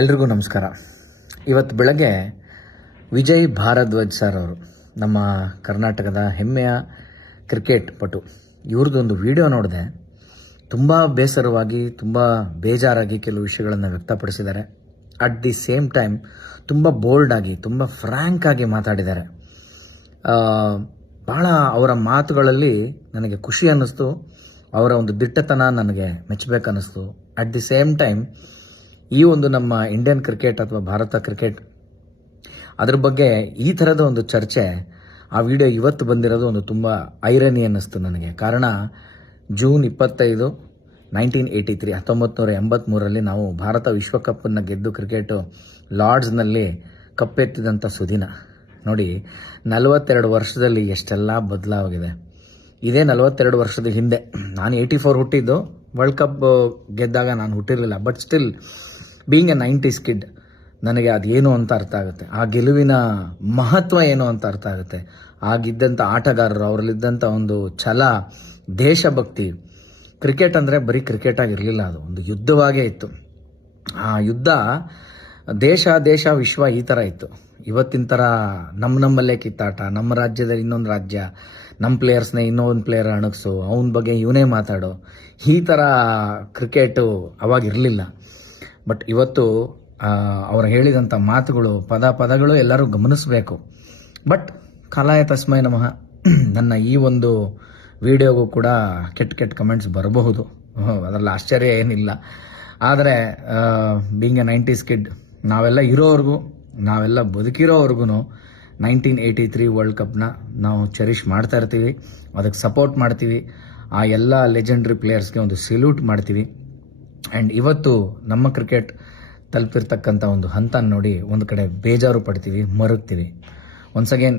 ಎಲ್ರಿಗೂ ನಮಸ್ಕಾರ. ಇವತ್ತು ಬೆಳಗ್ಗೆ ವಿಜಯ್ ಭಾರದ್ವಾಜ್ ಸರ್ ಅವರು, ನಮ್ಮ ಕರ್ನಾಟಕದ ಹೆಮ್ಮೆಯ ಕ್ರಿಕೆಟ್ ಪಟು, ಇವ್ರದ್ದೊಂದು ವಿಡಿಯೋ ನೋಡಿದೆ. ತುಂಬ ಬೇಸರವಾಗಿ, ತುಂಬ ಬೇಜಾರಾಗಿ ಕೆಲವು ವಿಷಯಗಳನ್ನು ವ್ಯಕ್ತಪಡಿಸಿದ್ದಾರೆ. ಅಟ್ ದಿ ಸೇಮ್ ಟೈಮ್ ತುಂಬ ಬೋಲ್ಡಾಗಿ, ತುಂಬ ಫ್ರ್ಯಾಂಕ್ ಆಗಿ ಮಾತಾಡಿದ್ದಾರೆ. ಭಾಳ ಅವರ ಮಾತುಗಳಲ್ಲಿ ನನಗೆ ಖುಷಿ ಅನ್ನಿಸ್ತು. ಅವರ ಒಂದು ದಿಟ್ಟತನ ನನಗೆ ಮೆಚ್ಚಬೇಕನ್ನಿಸ್ತು. ಅಟ್ ದಿ ಸೇಮ್ ಟೈಮ್ ಈ ಒಂದು ನಮ್ಮ ಇಂಡಿಯನ್ ಕ್ರಿಕೆಟ್ ಅಥವಾ ಭಾರತ ಕ್ರಿಕೆಟ್, ಅದ್ರ ಬಗ್ಗೆ ಈ ಥರದ ಒಂದು ಚರ್ಚೆ, ಆ ವಿಡಿಯೋ ಇವತ್ತು ಬಂದಿರೋದು ಒಂದು ತುಂಬ ಐರನಿ ಅನ್ನಿಸ್ತು ನನಗೆ. ಕಾರಣ ಜೂನ್ 25, 1983, 1983ರಲ್ಲಿ ನಾವು ಭಾರತ ವಿಶ್ವಕಪ್ಪನ್ನು ಗೆದ್ದು ಕ್ರಿಕೆಟು ಲಾರ್ಡ್ಸ್ನಲ್ಲಿ ಕಪ್ಪೆತ್ತಿದಂಥ ಸುದಿನ. ನೋಡಿ, 42 ವರ್ಷದಲ್ಲಿ ಎಷ್ಟೆಲ್ಲ ಬದಲಾಗಿದೆ. ಇದೇ 42 ವರ್ಷದ ಹಿಂದೆ, ನಾನು 84 ಹುಟ್ಟಿದ್ದು, ವರ್ಲ್ಡ್ ಕಪ್ ಗೆದ್ದಾಗ ನಾನು ಹುಟ್ಟಿರಲಿಲ್ಲ. But still being a 90s kid, ನನಗೆ ಅದೇನು ಅಂತ ಅರ್ಥ ಆಗುತ್ತೆ. ಆ ಗೆಲುವಿನ ಮಹತ್ವ ಏನು ಅಂತ ಅರ್ಥ ಆಗುತ್ತೆ. ಆಗಿದ್ದಂಥ ಆಟಗಾರರು, ಅವರಲ್ಲಿದ್ದಂಥ ಒಂದು ಛಲ, ದೇಶಭಕ್ತಿ. ಕ್ರಿಕೆಟ್ ಅಂದರೆ ಬರೀ ಕ್ರಿಕೆಟ್ ಆಗಿರಲಿಲ್ಲ, ಅದು ಒಂದು ಯುದ್ಧವಾಗೇ ಇತ್ತು. ಆ ಯುದ್ಧ ದೇಶ ವಿಶ್ವ ಈ ಥರ ಇತ್ತು. ಇವತ್ತಿನ ಥರ ನಮ್ಮಲ್ಲೇ ಕಿತ್ತಾಟ, ನಮ್ಮ ರಾಜ್ಯದಲ್ಲಿ ಇನ್ನೊಂದು ರಾಜ್ಯ, ನಮ್ಮ ಪ್ಲೇಯರ್ಸ್ನ ಇನ್ನೊಂದು ಪ್ಲೇಯರ್ ಅಣಗಿಸು, ಅವನ ಬಗ್ಗೆ ಇವನೇ ಮಾತಾಡೋ, ಈ ಥರ ಕ್ರಿಕೆಟು ಅವಾಗಿರಲಿಲ್ಲ. ಬಟ್ ಇವತ್ತು ಅವರು ಹೇಳಿದಂಥ ಮಾತುಗಳು, ಪದಗಳು ಎಲ್ಲರೂ ಗಮನಿಸಬೇಕು. ಬಟ್ ಕಲಾಯ ತಸ್ಮೈ ನಮಃ. ನನ್ನ ಈ ಒಂದು ವಿಡಿಯೋಗೂ ಕೂಡ ಕೆಟ್ಟ ಕಮೆಂಟ್ಸ್ ಬರಬಹುದು, ಅದರಲ್ಲಿ ಆಶ್ಚರ್ಯ ಏನಿಲ್ಲ. ಆದರೆ ಬೀಯಿಂಗ್ ಎ 90s ಕಿಡ್, ನಾವೆಲ್ಲ ಇರೋವರೆಗೂ, ನಾವೆಲ್ಲ ಬದುಕಿರೋವರೆಗೂ 1983 ವರ್ಲ್ಡ್ ಕಪ್ನ ನಾವು ಚೆರಿಷ್ ಮಾಡ್ತಾ ಇರ್ತೀವಿ, ಅದಕ್ಕೆ ಸಪೋರ್ಟ್ ಮಾಡ್ತೀವಿ. ಆ ಎಲ್ಲ ಲೆಜೆಂಡ್ರಿ ಪ್ಲೇಯರ್ಸ್ಗೆ ಒಂದು ಸೆಲ್ಯೂಟ್ ಮಾಡ್ತೀವಿ. ಆ್ಯಂಡ್ ಇವತ್ತು ನಮ್ಮ ಕ್ರಿಕೆಟ್ ತಲುಪಿರ್ತಕ್ಕಂಥ ಒಂದು ಹಂತ ನೋಡಿ ಒಂದು ಕಡೆ ಬೇಜಾರು ಪಡ್ತೀವಿ, ಮರುಗ್ತೀವಿ. Once again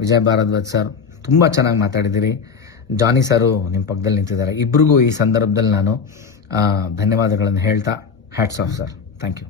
Vijay Bharadwaj sir, ತುಂಬ ಚೆನ್ನಾಗಿ ಮಾತಾಡಿದ್ದೀರಿ. ಜಾನಿ ಸರು ನಿಮ್ಮ ಪಕ್ಕದಲ್ಲಿ ನಿಂತಿದ್ದಾರೆ. ಇಬ್ಬರಿಗೂ ಈ ಸಂದರ್ಭದಲ್ಲಿ ನಾನು ಧನ್ಯವಾದಗಳನ್ನು ಹೇಳ್ತಾ, hats off sir. Thank you.